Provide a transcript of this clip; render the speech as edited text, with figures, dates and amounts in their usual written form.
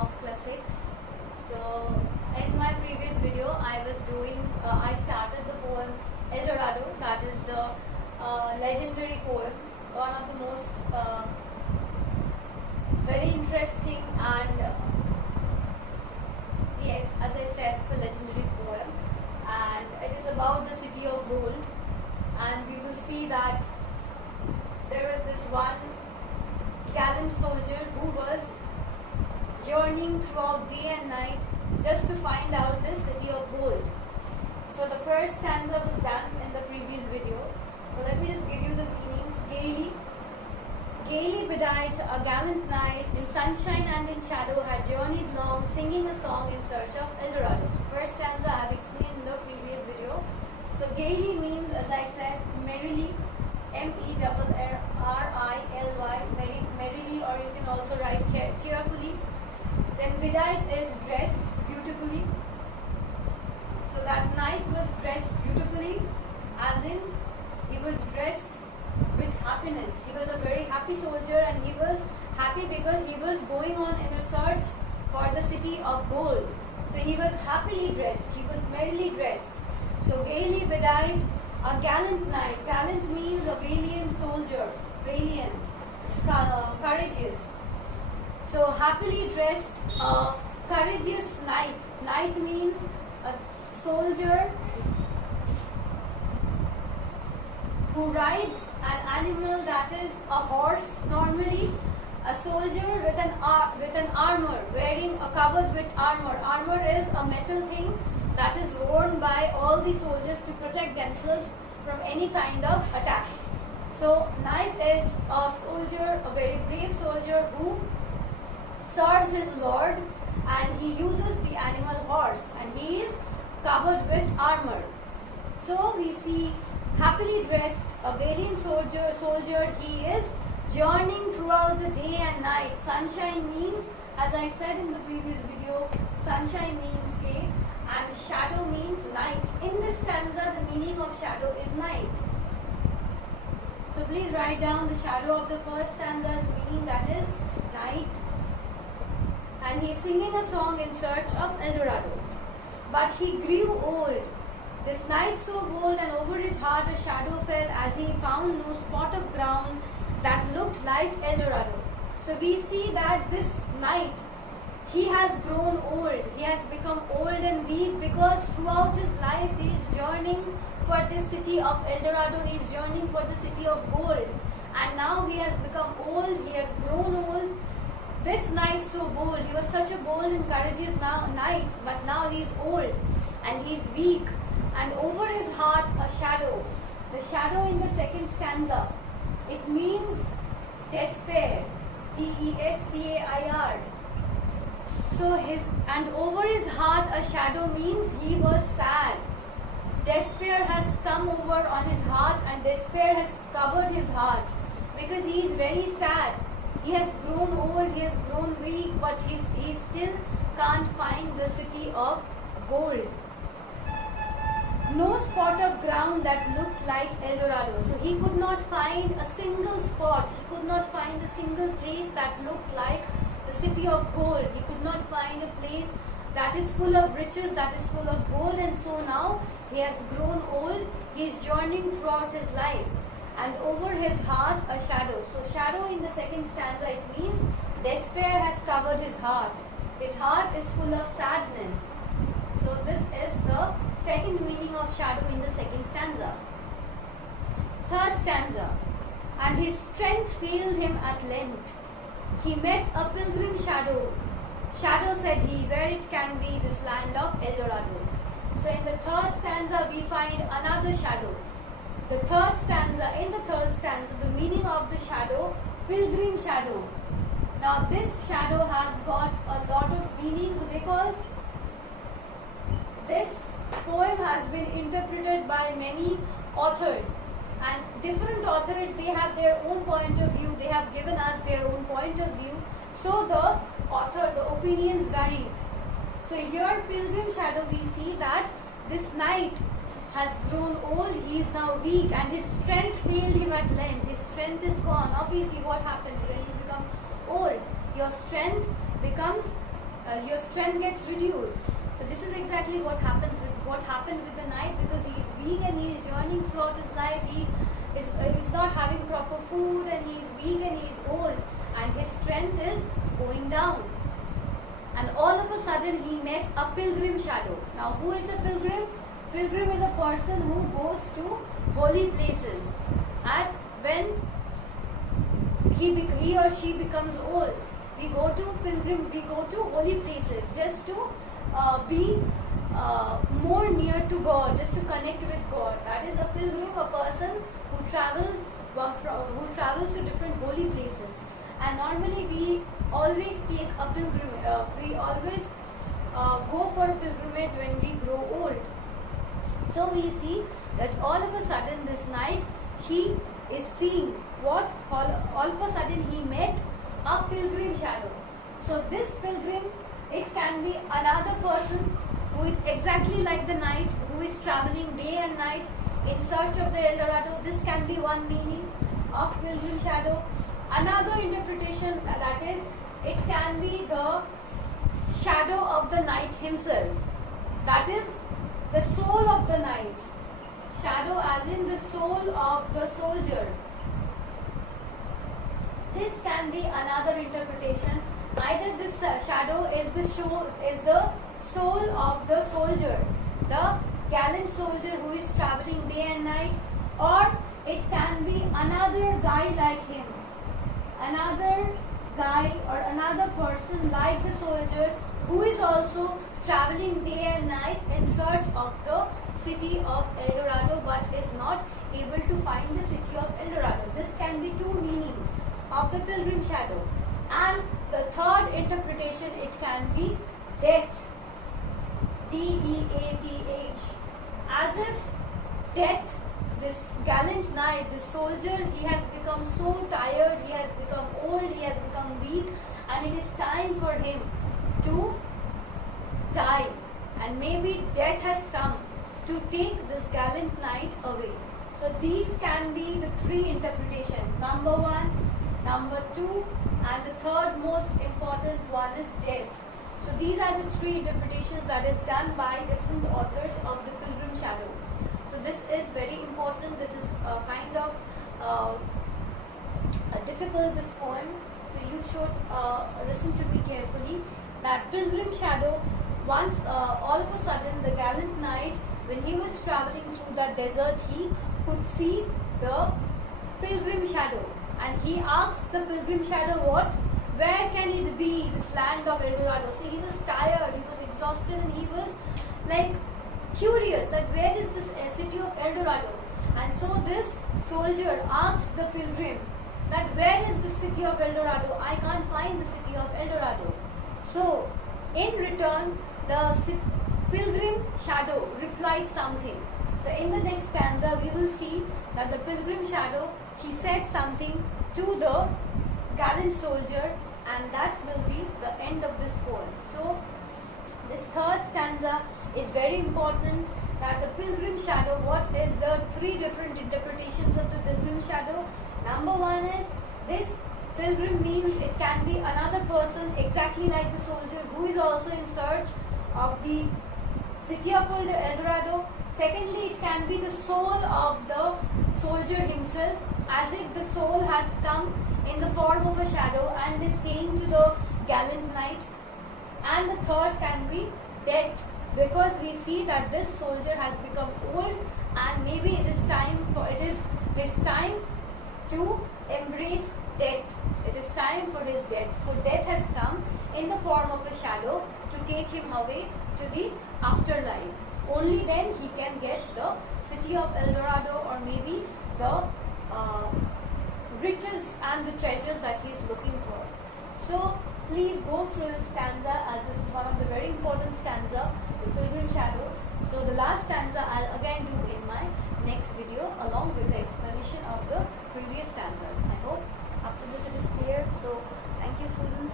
of class 6. So in my previous video I started the poem Eldorado, that is the legendary poem, one of the most very interesting and yes, as I said, it's a legendary poem and it is about the city of gold, and we will see that there is this one gallant soldier who was journeying throughout day and night just to find out this city of gold. So the first stanza was done in the previous video. So let me just give you the meanings. Gaily bedight, a gallant knight, in sunshine and in shadow, had journeyed long, singing a song in search of Eldorado. So first stanza I have explained in the previous video. So gaily means, as I said, merrily, merrily, merrily, or you can also write cheerfully. Then bedight is dressed beautifully. So that knight was dressed beautifully, as in he was dressed with happiness. He was a very happy soldier, and he was happy because he was going on in a search for the city of gold. So he was happily dressed, he was merrily dressed. So gaily bedight, a gallant knight. Gallant means a valiant soldier, valiant, courageous. So happily dressed, a courageous knight. Knight means a soldier who rides an animal, that is a horse normally. A soldier with an armor, covered with armor. Armor is a metal thing that is worn by all the soldiers to protect themselves from any kind of attack. So knight is a soldier, a very brave soldier who serves his lord, and he uses the animal horse, and he is covered with armor. So we see happily dressed, a valiant soldier, he is journeying throughout the day and night. Sunshine means, as I said in the previous video, sunshine means day and shadow means night. In this stanza, the meaning of shadow is night. So please write down the shadow of the first stanza's meaning, that is night. And he is singing a song in search of Eldorado. But he grew old, this night so bold, and over his heart a shadow fell as he found no spot of ground that looked like Eldorado. So we see that this knight, he has grown old. He has become old and weak because throughout his life he is journeying for this city of Eldorado. He is journeying for the city of gold. And now he has become old. He has grown old. This knight so bold. He was such a bold and courageous knight. But now he is old and he is weak. And over his heart a shadow. The shadow in the second stanza, it means despair. Despair. So over his heart a shadow means he was sad. Despair has come over on his heart, and despair has covered his heart because he is very sad. He has grown old, he has grown weak, but he still can't find the city of gold. No spot of ground that looked like Eldorado. So he could not find a single spot. He could not find a single place that looked like the city of gold. He could not find a place that is full of riches, that is full of gold. And so now he has grown old. He is journeying throughout his life. And over his heart a shadow. So shadow in the second stanza, it means despair has covered his heart. His heart is full of sadness. So this is the second meaning of shadow in the second stanza. Third stanza. And his strength failed him at length. He met a pilgrim shadow. Shadow, said he, where it can be, this land of Eldorado. So in the third stanza we find another shadow. In the third stanza, the meaning of the shadow, pilgrim shadow. Now this shadow has got a lot of meanings because this poem has been interpreted by many authors, and different authors, they have their own point of view. They have given us their own point of view. So the opinions varies. So here pilgrim shadow, we see that this knight has grown old, he is now weak, and his strength failed him at length. His strength is gone. Obviously what happens when you become old? Your strength becomes your strength gets reduced. So this is exactly what happened with the knight, because he is weak and he is journeying throughout his life. He is not having proper food, and he is weak and he is old, and his strength is going down. And all of a sudden he met a pilgrim shadow. Now who is a pilgrim? Pilgrim is a person who goes to holy places. And when he or she becomes old, we go to holy places just to be more near to God, just to connect with God. That is a pilgrim, a person who travels to different holy places. And normally we always take a pilgrimage. We always go for a pilgrimage when we grow old. So we see that all of a sudden this knight, he is seeing what? All of a sudden he met a pilgrim shadow. So this pilgrim, it can be another person who is exactly like the knight, who is traveling day and night in search of the Eldorado. This can be one meaning of pilgrim shadow. Another interpretation, that is, it can be the shadow of the knight himself. That is the soul of the knight. Shadow as in the soul of the soldier. This can be another interpretation. Either this shadow is the soul of the soldier, the gallant soldier who is traveling day and night, or it can be another guy like him, another guy or another person like the soldier who is also traveling day and night in search of the city of Eldorado, but is not able to find the city of Eldorado. This can be two meanings of the pilgrim shadow. And the third interpretation, it can be death, D-E-A-T-H, as if death, this gallant knight, this soldier, he has become so tired, he has become old, he has become weak, and it is time for him to die. And maybe death has come to take this gallant knight away. So these can be the three interpretations. Number one, number two, and the third most important one is death. So these are the three interpretations that is done by different authors of the Pilgrim Shadow. So this is very important. This is kind of difficult, this poem. So you should listen to me carefully. That Pilgrim Shadow, once all of a sudden the gallant knight, when he was traveling through the desert, he could see the Pilgrim Shadow. And he asked the Pilgrim Shadow, where can it be, this land of Eldorado? So he was tired, he was exhausted, and he was like curious that where is this city of Eldorado? And so this soldier asked the pilgrim that where is the city of Eldorado? I can't find the city of Eldorado. So in return, the Pilgrim Shadow replied something. So in the next stanza, we will see that the Pilgrim Shadow, he said something to the gallant soldier, and that will be the end of this poem. So this third stanza is very important, that the Pilgrim Shadow, what is the three different interpretations of the Pilgrim Shadow? Number one is, this pilgrim means it can be another person exactly like the soldier who is also in search of the city of Eldorado. Secondly, it can be the soul of the soldier himself, as if the soul has come in the form of a shadow and is saying to the gallant knight. And the third can be death, because we see that this soldier has become old, and maybe it is his time to embrace death. It is time for his death. So death has come in the form of a shadow to take him away to the afterlife. Only then he can get the city of Eldorado, or maybe the riches and the treasures that he is looking for. So please go through this stanza, as this is one of the very important stanza, the Pilgrim Shadow. So the last stanza I'll again do in my next video, along with the explanation of the previous stanzas. I hope after this it is clear. So thank you, students.